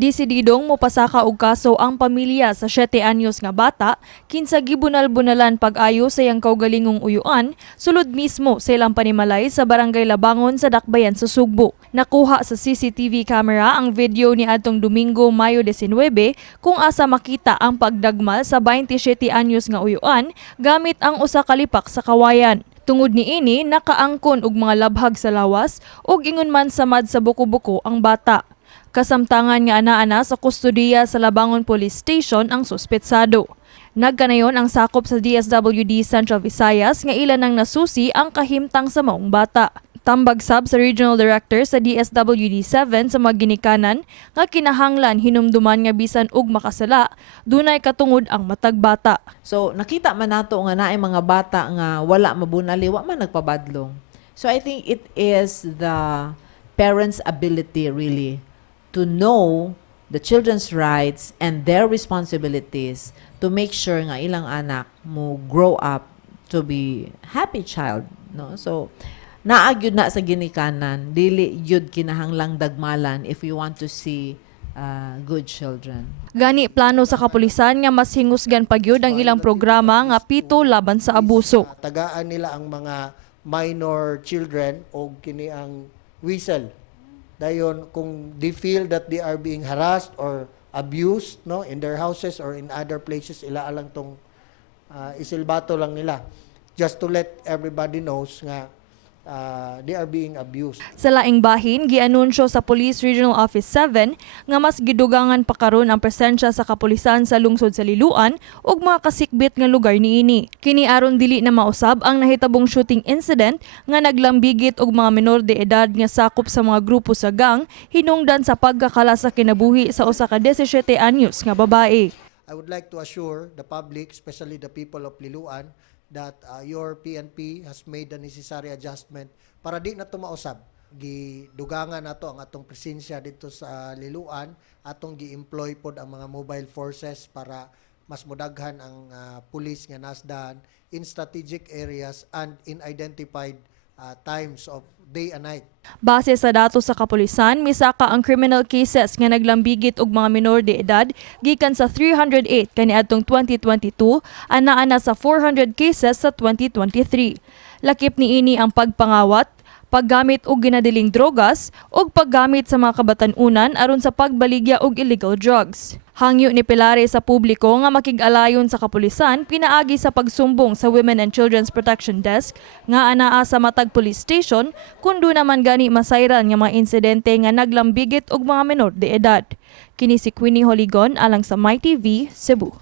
Desididong mopasaka og kaso ang pamilya sa 7 anyos nga bata kinsa gibunal-bunalan pag-ayo sa iyang kaugalingong uyuan sulod mismo sa ilang panimalay sa Barangay Labangon sa Dakbayan sa Sugbo. Nakuha sa CCTV camera ang video ni adtong Domingo, Mayo 19 kung asa makita ang pagdagmal sa 27 anyos nga uyuan gamit ang usa ka lipak sa kawayan. Tungod niini nakaangkon og mga labhag sa lawas ug ingon man samad sa buko-buko ang bata. Kasamtangan nga ana-ana sa kustodiya sa Labangon Police Station ang suspetsado. Nagkanayon ang sakop sa DSWD Central Visayas nga ilan nang nasusi ang kahimtang sa maong bata. Tambag sab sa Regional Director sa DSWD 7 sa mga ginikanan nga kinahanglan hinumduman nga bisan og makasala, dunay katungod ang matag bata. So nakita man nato nga naay mga bata nga wala mabunali, wa man nagpabadlong. So I think it is the parents' ability really to know the children's rights and their responsibilities to make sure nga ilang anak mo grow up to be happy child, no? So naagyud na sa ginikanan, dili yun kinahanglang dagmalan if you want to see good children. Gani plano sa kapulisan nga mas hingusgan pagyud ang ilang programa nga pito laban sa abuso. Tagaan nila ang mga minor children o kini ang whistle. Dayon kung they feel that they are being harassed or abused, no, in their houses or in other places, ila alang tong isilbato lang nila just to let everybody knows nga they are being abused. Sa laing bahin, gianunsyo sa Police Regional Office 7 nga mas gidugangan pa karon ang presensya sa kapulisan sa lungsod sa Liloan ug mga kasikbit nga lugar niini. Kini aron dili na mausab ang nahitabong shooting incident nga naglambigit og mga menor de edad nga sakop sa mga grupo sa gang hinungdan sa pagkakala sa kinabuhi sa usa ka 17 anyos nga babae. I would like to assure the public, especially the people of Liloan, that your PNP has made the necessary adjustment para di na tumausab. Gidugangan nato ang atong presensya dito sa Liloan, atong gi-employ pod ang mga mobile forces para mas modaghan ang police nga nasdan in strategic areas and in identified times of day and night. Base sa datos sa kapulisan, misaka ang criminal cases nga naglambigit og mga menor de edad gikan sa 308 kaniadtong 2022 anaa na sa 400 cases sa 2023. Lakip niini ang pagpangawat, paggamit og ginadiling drogas ug paggamit sa mga kabatan-unan aron sa pagbaligya og illegal drugs. Hangyo ni Pilare sa publiko nga makig-alayon sa kapulisan pinaagi sa pagsumbong sa Women and Children's Protection Desk nga anaa sa matag police station kundo naman gani masayran nga mga insidente nga naglambigit og mga menor de edad. Kini si Queenie Holigon alang sa MyTV Cebu.